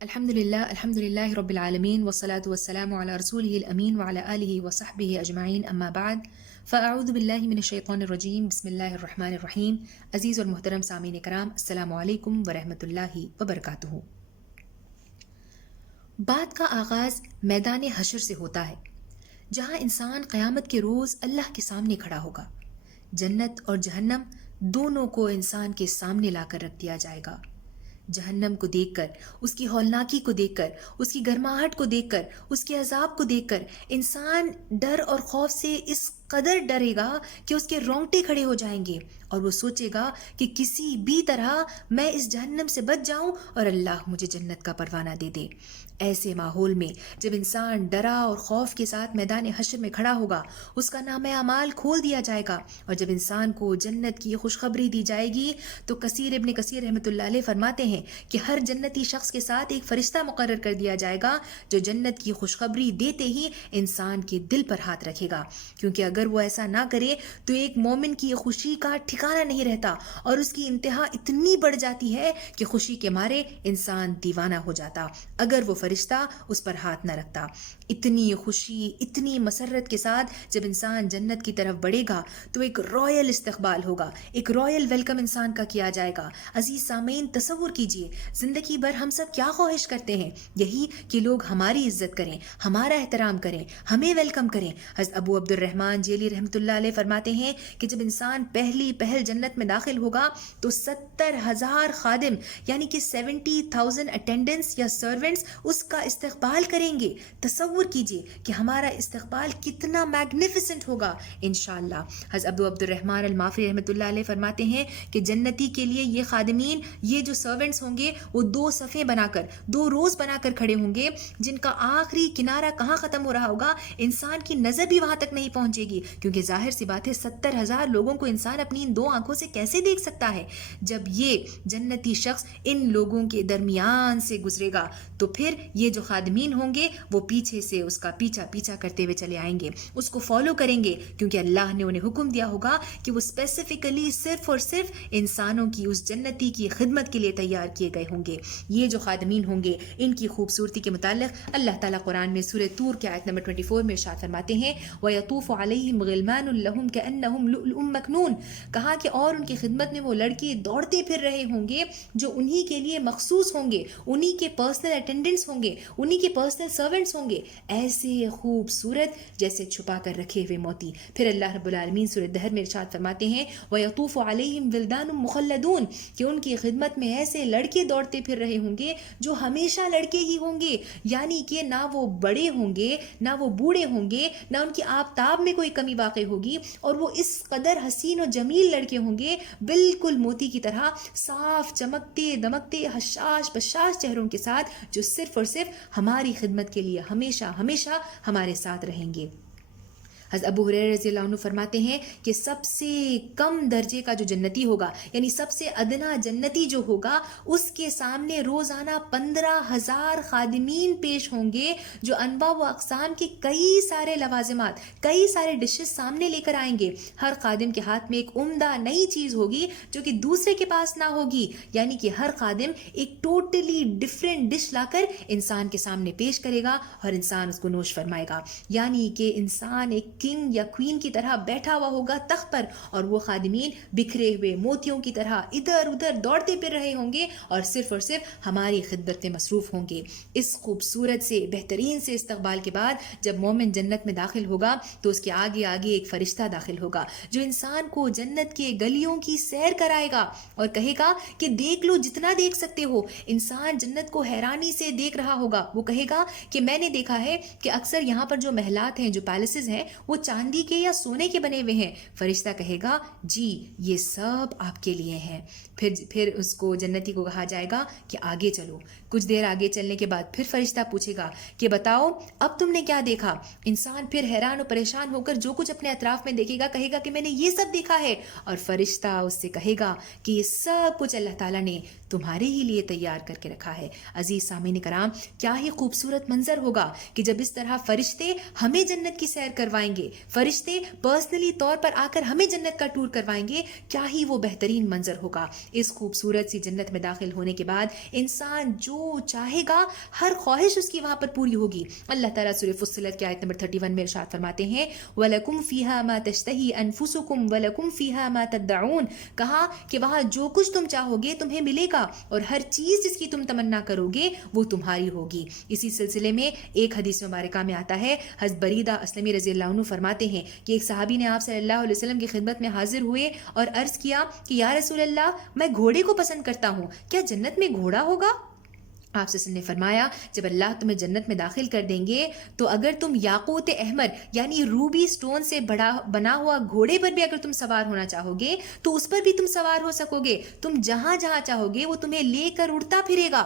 الحمد لله رب العالمين والصلاة والسلام على رسوله الأمين وعلى آله وصحبه أجمعين أما بعد فأعوذ بالله من الشيطان الرجيم بسم الله الرحمن الرحيم عزیز اور محترم سامعین کرام السلام علیکم ورحمۃ اللہ وبرکاتہ۔ بات کا آغاز میدان حشر سے ہوتا ہے، جہاں انسان قیامت کے روز اللہ کے سامنے کھڑا ہوگا۔ جنت اور جہنم دونوں کو انسان کے سامنے لا کر رکھ دیا جائے گا۔ جہنم کو دیکھ کر، اس کی ہولناکی کو دیکھ کر، اس کی گرماہٹ کو دیکھ کر، اس کے عذاب کو دیکھ کر انسان ڈر اور خوف سے اس قدر ڈرے گا کہ اس کے رونگٹے کھڑے ہو جائیں گے اور وہ سوچے گا کہ کسی بھی طرح میں اس جہنم سے بچ جاؤں اور اللہ مجھے جنت کا پروانہ دے دے۔ ایسے ماحول میں جب انسان ڈرا اور خوف کے ساتھ میدان حشر میں کھڑا ہوگا، اس کا نامہ اعمال کھول دیا جائے گا، اور جب انسان کو جنت کی خوشخبری دی جائے گی تو ابن کثیر رحمۃ اللہ علیہ فرماتے ہیں کہ ہر جنتی شخص کے ساتھ ایک فرشتہ مقرر کر دیا جائے گا جو جنت کی خوشخبری دیتے ہی انسان کے دل پر ہاتھ رکھے گا، کیونکہ اگر وہ ایسا نہ کرے تو ایک مومن کی خوشی کا ٹھکانہ نہیں رہتا اور اس کی انتہا اتنی بڑھ جاتی ہے کہ خوشی کے مارے انسان دیوانہ ہو جاتا اگر وہ فرشتہ اس پر ہاتھ نہ رکھتا۔ اتنی خوشی، اتنی مسرت کے ساتھ جب انسان جنت کی طرف بڑھے گا تو ایک رائل استقبال ہوگا، ایک رائل ویلکم انسان کا کیا جائے گا۔ عزیز سامعین، تصور کیجئے زندگی بھر ہم سب کیا خواہش کرتے ہیں؟ یہی کہ لوگ ہماری عزت کریں، ہمارا احترام کریں، ہمیں ویلکم کریں۔ حضرت ابو عبد الرحمن جیلی رحمۃ اللہ علیہ فرماتے ہیں کہ جب انسان پہل جنت میں داخل ہوگا تو 70,000 خادم یعنی کہ 70,000 اٹینڈنٹس یا سرونٹس اس کا استقبال کریں گے۔ تصور کیجئے کہ ہمارا استقبال کتنا میگنیفیسنٹ ہوگا انشاءاللہ۔ حضرت ابو عبد الرحمن المافری رحمۃ اللہ علیہ فرماتے ہیں کہ جنتی کے لیے یہ خادمین، یہ جو سرونٹس ہوں گے، وہ 2 صفیں بنا کر، 2 روز بنا کر کھڑے ہوں گے، جن کا آخری کنارہ کہاں ختم ہو رہا ہوگا انسان کی نظر بھی وہاں تک نہیں پہنچے گی، کیونکہ ظاہر سی بات ہے 70,000 لوگوں کو انسان اپنی ان 2 آنکھوں سے کیسے دیکھ سکتا ہے۔ جب یہ جنتی شخص ان لوگوں کے درمیان سے گزرے گا تو پھر یہ جو خادمین ہوں گے وہ پیچھے سے اس کا پیچھا کرتے ہوئے چلے آئیں گے، اس کو فالو کریں گے، کیونکہ اللہ نے انہیں حکم دیا ہوگا کہ وہ اسپیسیفکلی صرف اور صرف انسانوں کی اس جنتی کی خدمت کے لیے تیار کیے گئے ہوں گے۔ یہ جو خادمین ہوں گے ان کی خوبصورتی کے متعلق اللہ تعالیٰ قرآن میں سورہ طور کے آیت نمبر 24 میں ارشاد فرماتے ہیں وَيَطُوفُ عَلَيْهِمْ غِلْمَانٌ لَهُمْ كَأَنَّهُمْ لُؤْلُؤٌ مَكْنُونٌ، کہا کہ اور ان کی خدمت میں وہ لڑکے دوڑتے پھر رہے ہوں گے جو انہی کے لیے مخصوص ہوں گے، انہی کے پرسنل اٹینڈنٹس ہوں گے، انہی کے پرسنل سرونٹس ہوں گے، ایسے خوبصورت جیسے چھپا کر رکھے ہوئے موتی۔ پھر اللہ رب العالمین سورہ دہر میں ارشاد فرماتے ہیں وَيَطُوفُ عَلَيْهِمْ وِلْدَانٌ مُخَلَّدُونَ، کہ ان کی خدمت میں ایسے لڑکے دوڑتے پھر رہے ہوں گے جو ہمیشہ لڑکے ہی ہوں گے، یعنی کہ نہ وہ بڑے ہوں گے، نہ وہ بوڑھے ہوں گے، نہ ان کی آفتاب میں کوئی کمی واقع ہوگی، اور وہ اس قدر حسین و جمیل لڑکے ہوں گے بالکل موتی کی طرح صاف چمکتے دمکتے حشاش بشاش چہروں کے ساتھ، جو صرف اور صرف ہماری خدمت کے لیے ہمیشہ ہمیشہ ہمارے ساتھ رہیں گے۔ حضرت ابو ہریرہ رضی اللہ عنہ فرماتے ہیں کہ سب سے کم درجے کا جو جنتی ہوگا، یعنی سب سے ادنا جنتی جو ہوگا، اس کے سامنے روزانہ 15,000 خادمین پیش ہوں گے جو انواع و اقسام کے کئی سارے لوازمات، کئی سارے ڈشز سامنے لے کر آئیں گے۔ ہر خادم کے ہاتھ میں ایک عمدہ نئی چیز ہوگی جو کہ دوسرے کے پاس نہ ہوگی، یعنی کہ ہر خادم ایک ٹوٹلی ڈفرینٹ ڈش لا کر انسان کے سامنے پیش کرے گا اور انسان اس کو نوش فرمائے گا، یعنی کہ انسان ایک کنگ یا کوئین کی طرح بیٹھا ہوا ہوگا تخت پر، اور وہ خادمین بکھرے ہوئے موتیوں کی طرح ادھر ادھر دوڑتے پھر رہے ہوں گے اور صرف ہماری خدمت میں مصروف ہوں گے۔ اس خوبصورت سے بہترین سے استقبال کے بعد جب مومن جنت میں داخل ہوگا تو اس کے آگے آگے ایک فرشتہ داخل ہوگا جو انسان کو جنت کے گلیوں کی سیر کرائے گا اور کہے گا کہ دیکھ لو جتنا دیکھ سکتے ہو۔ انسان جنت کو حیرانی سے دیکھ رہا ہوگا، وہ کہے گا کہ میں نے دیکھا ہے کہ اکثر یہاں پر جو محلات ہیں، جو پیلسز ہیں، وہ چاندی کے یا سونے کے بنے ہوئے ہیں۔ فرشتہ کہے گا جی یہ سب آپ کے لیے ہیں۔ پھر اس کو جنتی کو کہا جائے گا کہ آگے چلو۔ کچھ دیر آگے چلنے کے بعد پھر فرشتہ پوچھے گا کہ بتاؤ اب تم نے کیا دیکھا؟ انسان پھر حیران و پریشان ہو کر جو کچھ اپنے اطراف میں دیکھے گا کہے گا کہ میں نے یہ سب دیکھا ہے، اور فرشتہ اس سے کہے گا کہ یہ سب کچھ اللہ تعالیٰ نے تمہارے ہی لیے تیار کر کے رکھا ہے۔ عزیز سامعین کرام، کیا ہی خوبصورت منظر ہوگا کہ جب اس طرح فرشتے ہمیں جنت کی سیر کروائیں گے گے, فرشتے پرسنلی طور پر آ کر ہمیں جنت کا ٹور کروائیں گے, کیا ہی وہ بہترین منظر ہوگا. اس خوبصورت سی جنت میں داخل ہونے کے بعد انسان جو چاہے گا ہر خواہش اس کی وہاں پر پوری ہوگی. اللہ تعالیٰ سورہ فصلت کی آیت نمبر 31 میں ارشاد فرماتے ہیں وَلَكُمْ فِيهَا مَا تَشْتَهِي أَنفُسُكُمْ وَلَكُمْ فِيهَا مَا تَدَّعُونَ, کہا کہ وہاں جو کچھ تم چاہو گے تمہیں ملے گا, اور ہر چیز جس کی تم تمنا کرو گے وہ تمہاری ہوگی. اسی سلسلے میں ایک حدیث مبارکہ میں آتا ہے, حضرت بریدہ اسلمی رضی اللہ عنہ فرماتے ہیں کہ ایک صحابی نے آپ صلی اللہ علیہ وسلم کی خدمت میں حاضر ہوئے اور عرض کیا کہ یا رسول اللہ, میں گھوڑے کو پسند کرتا ہوں, کیا جنت میں گھوڑا ہوگا؟ آپ سے نے فرمایا جب اللہ تمہیں جنت میں داخل کر دیں گے تو اگر تم یاقوت احمر یعنی روبی سٹون سے بنا ہوا گھوڑے پر بھی اگر تم سوار ہونا چاہو گے تو اس پر بھی تم سوار ہو سکو گے, تم جہاں جہاں چاہو گے وہ تمہیں لے کر اڑتا پھرے گا.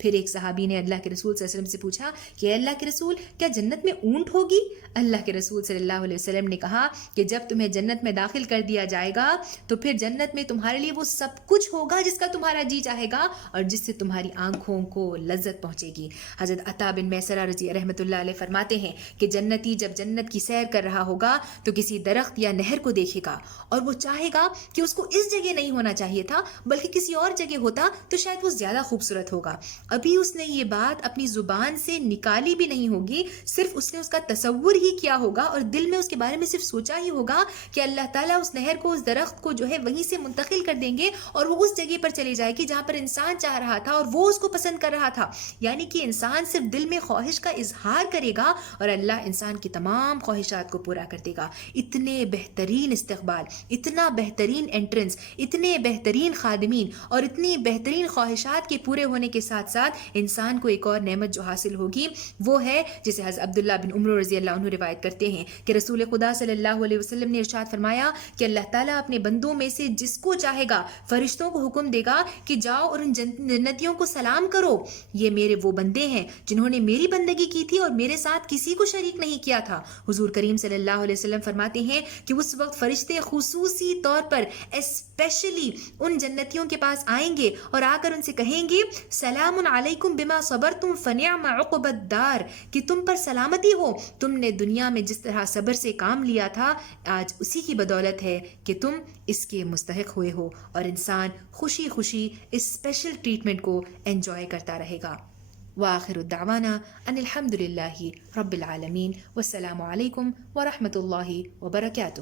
پھر ایک صحابی نے اللہ کے رسول صلی اللہ علیہ وسلم سے پوچھا کہ اے اللہ کے رسول, کیا جنت میں اونٹ ہوگی؟ اللہ کے رسول صلی اللہ علیہ وسلم نے کہا کہ جب تمہیں جنت میں داخل کر دیا جائے گا تو پھر جنت میں تمہارے لیے وہ سب کچھ ہوگا جس کا تمہارا جی چاہے گا اور جس سے تمہاری آنکھوں کو لذت پہنچے گی. حضرت عطا بن میسرہ رضی رحمۃ اللہ علیہ فرماتے ہیں کہ جنتی جب جنت کی سیر کر رہا ہوگا تو کسی درخت یا نہر کو دیکھے گا اور وہ چاہے گا کہ اس کو اس جگہ نہیں ہونا چاہیے تھا بلکہ کسی اور جگہ ہوتا تو شاید وہ زیادہ خوبصورت ہوگا. ابھی اس نے یہ بات اپنی زبان سے نکالی بھی نہیں ہوگی, صرف اس نے اس کا تصور ہی کیا ہوگا اور دل میں اس کے بارے میں صرف سوچا ہی ہوگا کہ اللہ تعالیٰ اس نہر کو, اس درخت کو جو ہے وہیں سے منتقل کر دیں گے اور وہ اس جگہ پر چلی جائے گی جہاں پر انسان چاہ رہا تھا اور وہ اس کو پسند کر رہا تھا. یعنی کہ انسان صرف دل میں خواہش کا اظہار کرے گا اور اللہ انسان کی تمام خواہشات کو پورا کر دے گا. اتنے بہترین استقبال, اتنا بہترین انٹرنس, اتنے بہترین خادمین اور اتنی بہترین خواہشات کے پورے ہونے کے ساتھ ساتھ انسان کو ایک اور نعمت جو حاصل ہوگی وہ ہے جسے حضرت عبداللہ بن عمر رضی اللہ عنہ روایت کرتے ہیں کہ رسول خدا صلی اللہ علیہ وسلم نے ارشاد فرمایا کہ اللہ تعالیٰ اپنے بندوں میں سے جس کو چاہے گا فرشتوں کو حکم دے گا کہ جاؤ اور ان جنتیوں کو سلام کرو, یہ میرے وہ بندے ہیں جنہوں نے میری بندگی کی تھی اور میرے ساتھ کسی کو شریک نہیں کیا تھا. حضور کریم صلی اللہ علیہ وسلم فرماتے ہیں کہ اس وقت فرشتے خصوصی طور پر اسپیشلی ان جنتیوں کے پاس آئیں گے اور آ کر ان سے کہیں گے سلام علیکم بما صبرتم فنعم عقبى الدار, کہ تم پر سلامتی ہو, تم نے دنیا میں جس طرح صبر سے کام لیا تھا آج اسی کی بدولت ہے کہ تم اس کے مستحق ہوئے ہو. اور انسان خوشی خوشی اس اسپیشل ٹریٹمنٹ کو انجوائے کرتا رہے گا. وآخر الدعوانا ان الحمد للہ رب العالمین والسلام علیکم ورحمۃ اللہ وبرکاتہ.